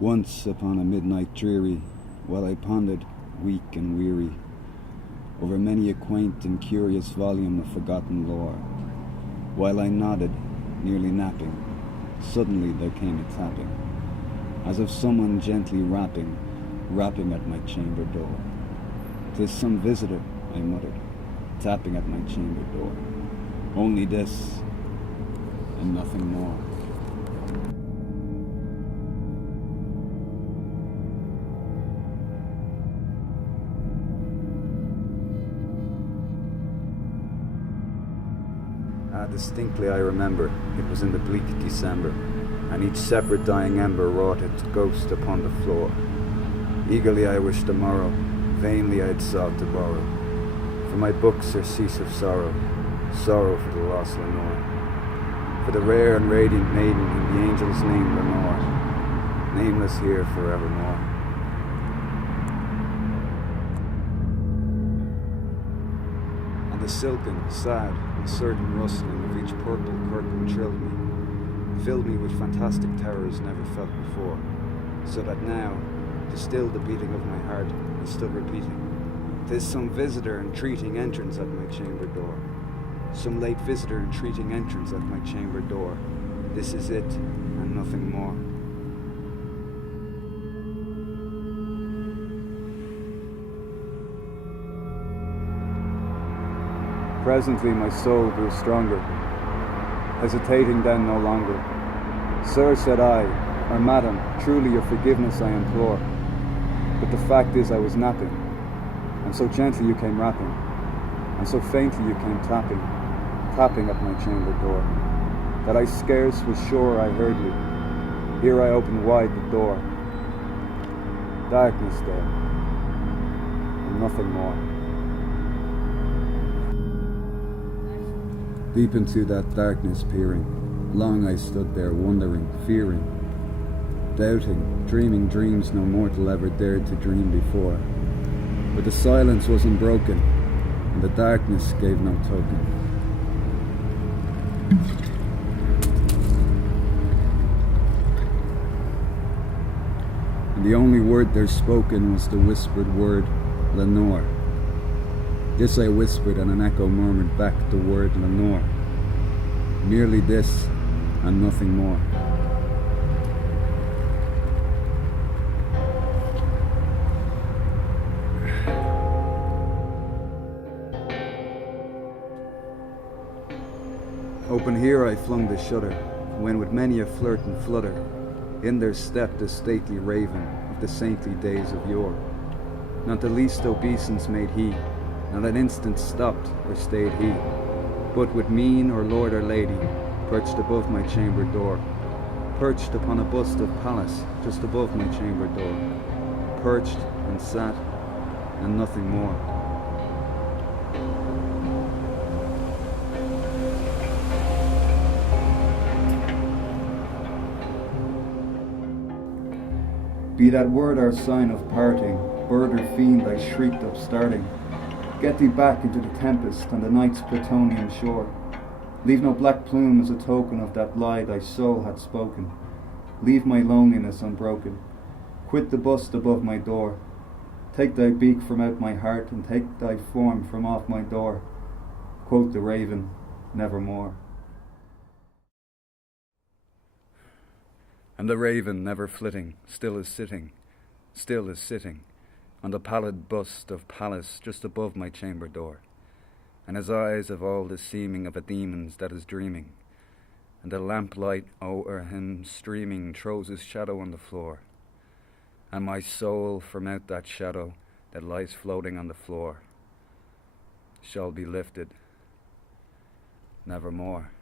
Once upon a midnight dreary, while I pondered, weak and weary, over many a quaint and curious volume of forgotten lore, while I nodded, nearly napping, suddenly there came a tapping, as of someone gently rapping at my chamber door. "'Tis some visitor," I muttered, tapping at my chamber door. Only this, and nothing more. Distinctly I remember, it was in the bleak December, and each separate dying ember wrought its ghost upon the floor. Eagerly I wished the morrow, vainly I had sought to borrow, for my books surcease of sorrow, sorrow for the lost Lenore, for the rare and radiant maiden in the angel's name Lenore, nameless here forevermore. And the silken, sad, uncertain rustling of each purple curtain filled me with fantastic terrors never felt before, so that now, to still the beating of my heart, I stood repeating, "'Tis some visitor entreating entrance at my chamber door. Some late visitor entreating entrance at my chamber door. This is it, and nothing more." Presently my soul grew stronger, hesitating then no longer. "Sir," said I, "or madam, truly your forgiveness I implore. But the fact is I was napping, and so gently you came rapping, and so faintly you came tapping at my chamber door, that I scarce was sure I heard you. Here I opened wide the door. Darkness there, and nothing more." Deep into that darkness peering, long I stood there wondering, fearing, doubting, dreaming dreams no mortal ever dared to dream before. But the silence was unbroken, and the darkness gave no token. And the only word there spoken was the whispered word, "Lenore." This I whispered, and an echo murmured back the word Lenore. Merely this, and nothing more. Open here I flung the shutter, when with many a flirt and flutter, in there stepped a stately raven of the saintly days of yore. Not the least obeisance made he, not an instant stopped or stayed he, but with mien or lord or lady, perched above my chamber door, perched upon a bust of Pallas just above my chamber door, perched and sat, and nothing more. Be that word our sign of parting, bird or fiend I shrieked upstarting, get thee back into the tempest and the night's Plutonian shore. Leave no black plume as a token of that lie thy soul had spoken. Leave my loneliness unbroken. Quit the bust above my door. Take thy beak from out my heart, and take thy form from off my door. Quoth the raven, "Nevermore." And the raven, never flitting, still is sitting on the pallid bust of Pallas just above my chamber door, and his eyes have all the seeming of a demon's that is dreaming, and the lamplight o'er him streaming throws his shadow on the floor, and my soul from out that shadow that lies floating on the floor shall be lifted nevermore.